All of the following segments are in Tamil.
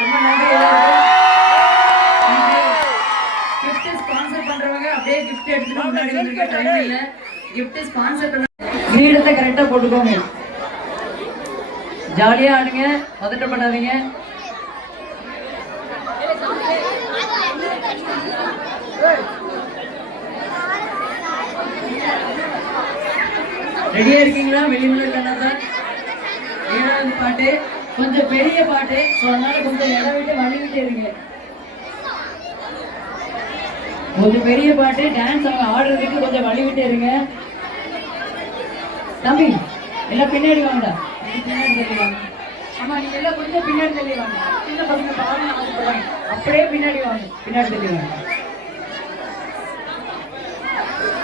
ரொம்ப நன்றி கிஃப்ட் ஸ்பான்சர் பண்றவங்க அப்படியே கிஃப்ட் எடுத்துட்டு முன்னாடி வந்துருக்க டைம் இல்ல கிஃப்ட் ஸ்பான்சர் பண்ண கிரீடத்தை கரெக்டா போட்டுக்கோங்க ஜாலியா ஆடுங்க பதட்டப்படாதீங்க ரெடியா இருக்கீங்களா வெளிமலர் கண்ணாதான் ஏழாவது பாட்டு கொஞ்சம் பெரிய பாட்டு அதனால கொஞ்சம் இடம் விட்டு வழி விட்டு இருங்க கொஞ்சம் பெரிய பாட்டு டான்ஸ் அவங்க ஆடுறதுக்கு கொஞ்சம் வழி விட்டு இருங்க தம்பி எல்லாம் பின்னாடி வாங்கடா பின்னாடி தள்ளி வாங்க ஆமா நீங்க எல்லாம் கொஞ்சம் பின்னாடி தள்ளி வாங்க சின்ன பசங்க பாருங்க ஆசைப்படுறாங்க அப்படியே பின்னாடி வாங்க பின்னாடி தள்ளி வாங்க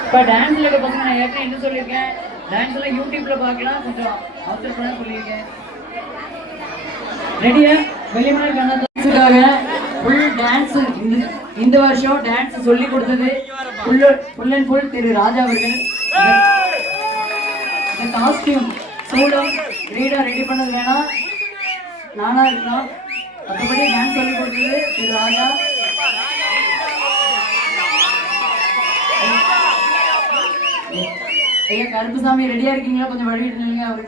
இப்ப டான்ஸ்ல இருக்க பசங்க நான் ஏற்கனவே என்ன சொல்லியிருக்கேன் டான்ஸ் எல்லாம் யூடியூப்ல பார்க்கலாம் கொஞ்சம் அவசரப்பட சொல்லியிருக்கேன் ரெடியா வெளிமலர் கண்ணாத்துக்காக ஃபுல் டான்ஸ் இந்த வருஷம் டான்ஸ் சொல்லி கொடுத்தது ஃபுல் அண்ட் ஃபுல் திரு ராஜா அவர்கள் இந்த காஸ்டியூம் சூடம் ரீடா ரெடி பண்ணது வேணாம் நானா இருக்கலாம் மற்றபடி டான்ஸ் சொல்லி கொடுத்தது திரு ராஜா ஐயா கருப்புசாமி ரெடியா இருக்கீங்களா கொஞ்சம் வழி விட்டு அவருக்கு